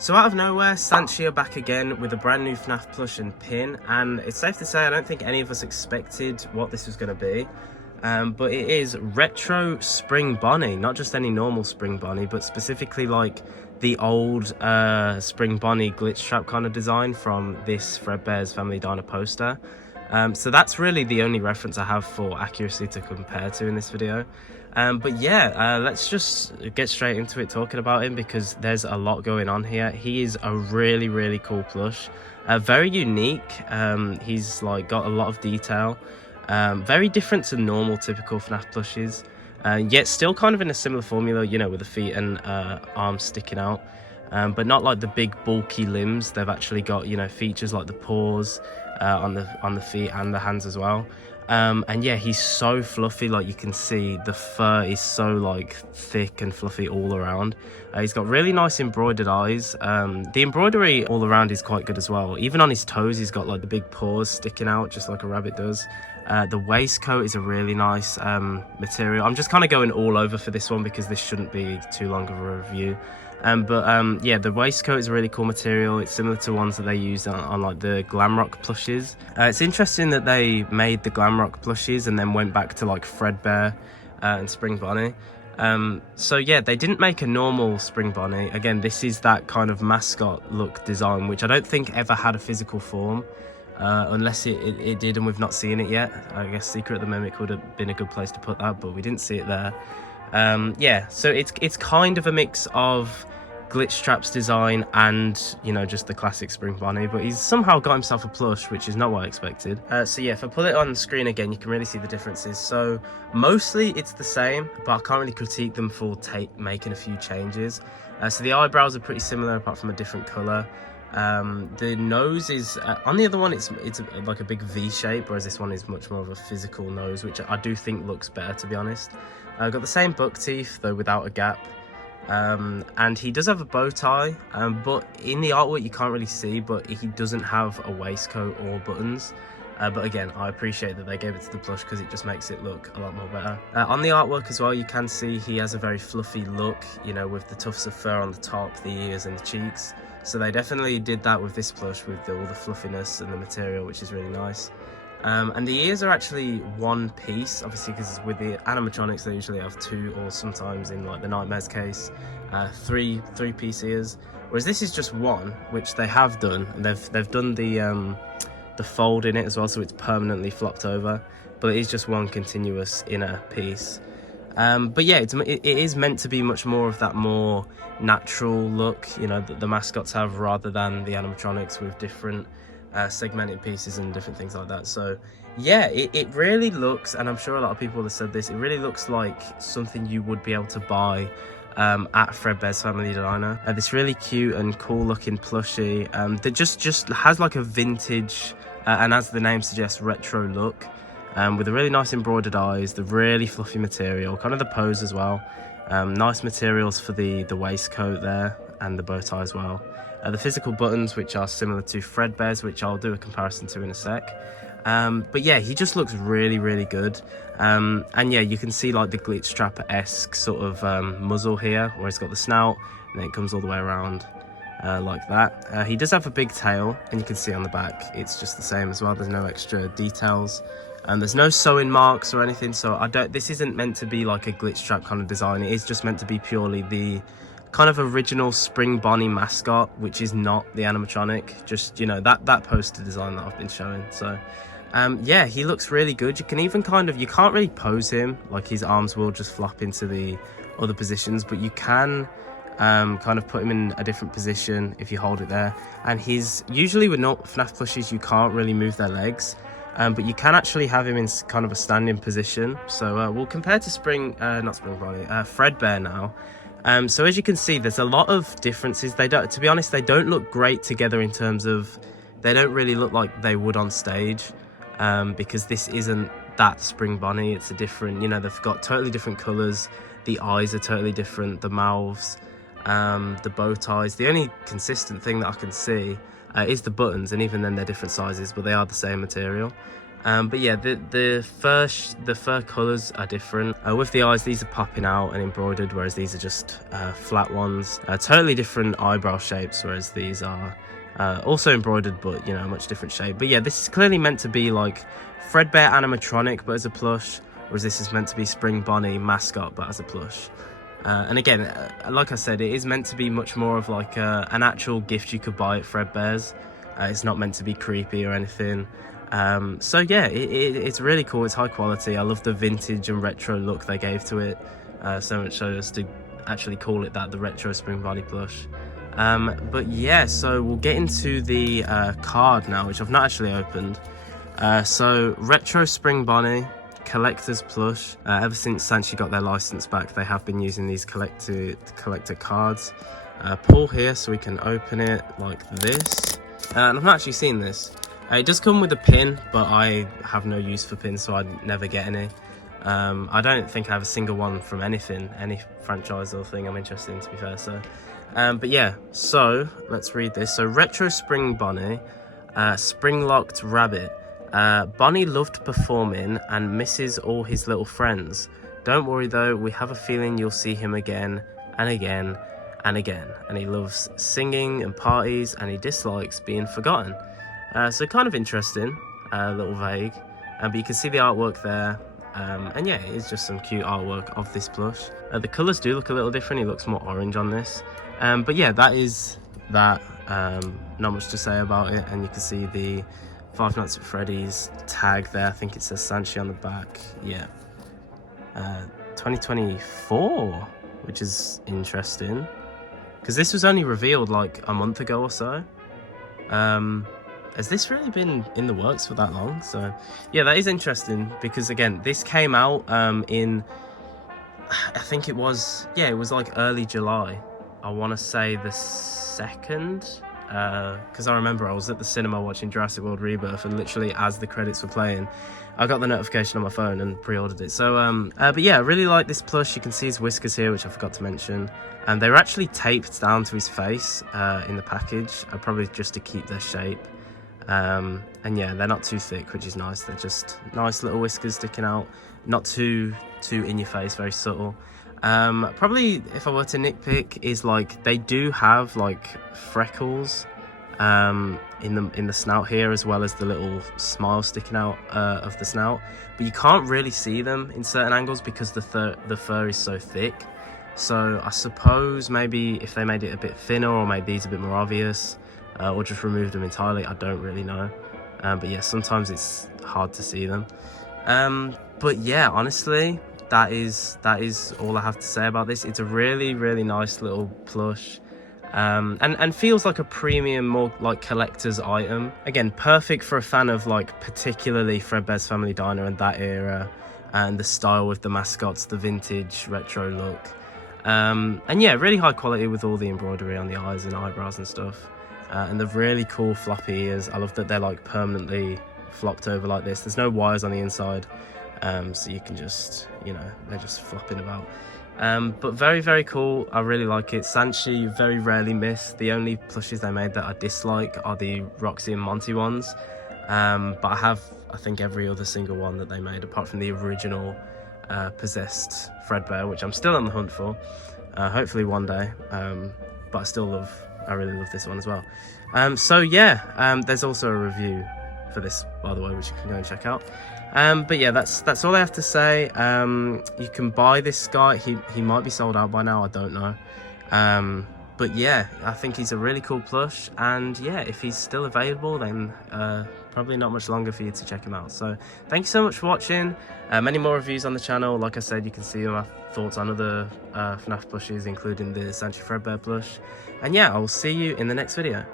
So out of nowhere, Sanshee are back again with a brand new FNaF plush and pin, and it's safe to say I don't think any of us expected what this was going to be. But it is retro Spring Bonnie, not just any normal Spring Bonnie, but specifically like the old Spring Bonnie glitch trap kind of design from this Fredbear's Family Diner poster. So that's really the only reference I have for accuracy to compare to in this video. But yeah, let's just get straight into it talking about him, because there's a lot going on here. He is a really cool plush, very unique. He's like got a lot of detail, very different to normal typical FNaF plushes, yet still kind of in a similar formula, you know, with the feet and arms sticking out, but not like the big bulky limbs. They've actually got, you know, features like the paws on the feet and the hands as well. And yeah, he's so fluffy. Like you can see, the fur is so like thick and fluffy all around. He's got really nice embroidered eyes. The embroidery all around is quite good as well. Even on his toes, he's got like the big paws sticking out just like a rabbit does. The waistcoat is a really nice material. I'm just kind of going all over for this one because this shouldn't be too long of a review. Yeah, the waistcoat is a really cool material. It's similar to ones that they use on like the Glamrock plushes. It's interesting that they made the Glamrock plushes and then went back to like Fredbear and Spring Bonnie. So yeah, they didn't make a normal Spring Bonnie. Again, this is that kind of mascot look design, which I don't think ever had a physical form, unless it did and we've not seen it yet. I guess Secret of the Mimic would have been a good place to put that, but we didn't see it there. Yeah, so it's kind of a mix of glitch traps design and, you know, just the classic Spring Bonnie, but he's somehow got himself a plush, which is not what I expected. So yeah, if I pull it on screen again, you can really see the differences. So mostly it's the same, but I can't really critique them for making a few changes. So the eyebrows are pretty similar apart from a different color. The nose is on the other one, it's like a big V shape, whereas this one is much more of a physical nose, which I do think looks better, to be honest. Got the same buck teeth though without a gap, and he does have a bow tie, but in the artwork you can't really see, but he doesn't have a waistcoat or buttons. But again, I appreciate that they gave it to the plush because it just makes it look a lot more better. On the artwork as well, you can see he has a very fluffy look, you know, with the tufts of fur on the top, the ears and the cheeks. So they definitely did that with this plush, with all the fluffiness and the material, which is really nice. And the ears are actually one piece, obviously, because with the animatronics they usually have two, or sometimes in like the Nightmare's case, three piece ears. Whereas this is just one, which they have done. They've done the fold in it as well, so it's permanently flopped over. But it is just one continuous inner piece. But yeah, it is meant to be much more of that more natural look, you know, that the mascots have, rather than the animatronics with different segmented pieces and different things like that. So yeah, it really looks, and I'm sure a lot of people have said this, it really looks like something you would be able to buy at Fredbear's Family Diner. This really cute and cool looking plushie that just has like a vintage and, as the name suggests, retro look, with a really nice embroidered eyes, the really fluffy material, kind of the pose as well. Nice materials for the waistcoat there and the bow tie as well. The physical buttons, which are similar to Fredbear's, which I'll do a comparison to in a sec. But yeah, he just looks really good. And yeah, you can see like the glitch trap-esque sort of muzzle here, where it's got the snout and then it comes all the way around like that. He does have a big tail, and you can see on the back it's just the same as well. There's no extra details, and there's no sewing marks or anything. So this isn't meant to be like a glitch trap kind of design. It is just meant to be purely the kind of original Spring Bonnie mascot, which is not the animatronic, just, you know, that poster design that I've been showing. So yeah, he looks really good. You can even you can't really pose him, like his arms will just flop into the other positions, but you can kind of put him in a different position if you hold it there. And he's usually, with not FNaF plushies, you can't really move their legs, but you can actually have him in kind of a standing position. So we'll compare to Fredbear now. So as you can see, there's a lot of differences. To be honest, they don't look great together in terms of, they don't really look like they would on stage, because this isn't that Spring Bonnie. It's a different, you know, they've got totally different colors. The eyes are totally different, the mouths, the bow ties. The only consistent thing that I can see is the buttons, and even then they're different sizes, but they are the same material. But yeah, the fur colours are different. With the eyes, these are popping out and embroidered, whereas these are just flat ones. Totally different eyebrow shapes, whereas these are also embroidered, but you know, a much different shape. But yeah, this is clearly meant to be like Fredbear animatronic, but as a plush, whereas this is meant to be Spring Bonnie mascot, but as a plush. And again, like I said, it is meant to be much more of like an actual gift you could buy at Fredbear's. It's not meant to be creepy or anything. So yeah, it's really cool. It's high quality. I love the vintage and retro look they gave to it. So much so as to actually call it that, the retro Spring Bonnie plush. But yeah, so we'll get into the card now, which I've not actually opened. So retro Spring Bonnie collector's plush. Ever since Sanshee got their license back, they have been using these collector cards. Pull here so we can open it like this. And I've not actually seen this. It does come with a pin, but I have no use for pins, so I'd never get any. I don't think I have a single one from anything, any franchise or thing I'm interested in, to be fair. So, but yeah, so let's read this. So retro Spring Bonnie, spring locked rabbit. Bonnie loved performing and misses all his little friends. Don't worry though, we have a feeling you'll see him again and again and again. And he loves singing and parties, and he dislikes being forgotten. So kind of interesting, a little vague, but you can see the artwork there. And yeah, it is just some cute artwork of this plush. The colours do look a little different. He looks more orange on this. But yeah, that is that. Not much to say about it. And you can see the Five Nights at Freddy's tag there. I think it says Sanshee on the back. Yeah. 2024, which is interesting. Because this was only revealed like a month ago or so. Has this really been in the works for that long? So yeah, that is interesting, because again, this came out in, I think it was, yeah, it was like early July. I want to say the 2nd, because I remember I was at the cinema watching Jurassic World Rebirth, and literally as the credits were playing, I got the notification on my phone and pre-ordered it. So but yeah, I really like this plush. You can see his whiskers here, which I forgot to mention, and they were actually taped down to his face in the package, probably just to keep their shape. And yeah, they're not too thick, which is nice. They're just nice little whiskers sticking out, not too in your face, very subtle. Probably if I were to nitpick, is like they do have like freckles in the snout here, as well as the little smile sticking out of the snout, but you can't really see them in certain angles because the fur is so thick. So I suppose maybe if they made it a bit thinner, or made these a bit more obvious, or just removed them entirely, I don't really know. But yeah, sometimes it's hard to see them. But yeah, honestly, that is all I have to say about this. It's a really, really nice little plush, and feels like a premium, more like collector's item. Again, perfect for a fan of like particularly Fredbear's Family Diner and that era, and the style with the mascots, the vintage retro look. And yeah, really high quality with all the embroidery on the eyes and eyebrows and stuff. And the really cool floppy ears. I love that they're like permanently flopped over like this. There's no wires on the inside, so you can just, you know, they're just flopping about. But very, very cool. I really like it. Sanshee very rarely miss. The only plushes they made that I dislike are the Roxy and Monty ones. But I have, I think, every other single one that they made, apart from the original possessed Fredbear, which I'm still on the hunt for. Hopefully one day. But I really love this one as well. So yeah, there's also a review for this, by the way, which you can go and check out. But yeah, that's all I have to say. You can buy this guy. He might be sold out by now, I don't know. But yeah, I think he's a really cool plush, and yeah, if he's still available, then probably not much longer for you to check him out. So thank you so much for watching. Many more reviews on the channel. Like I said, you can see my thoughts on other FNaF plushes, including the Sanshee Fredbear plush. And yeah, I will see you in the next video.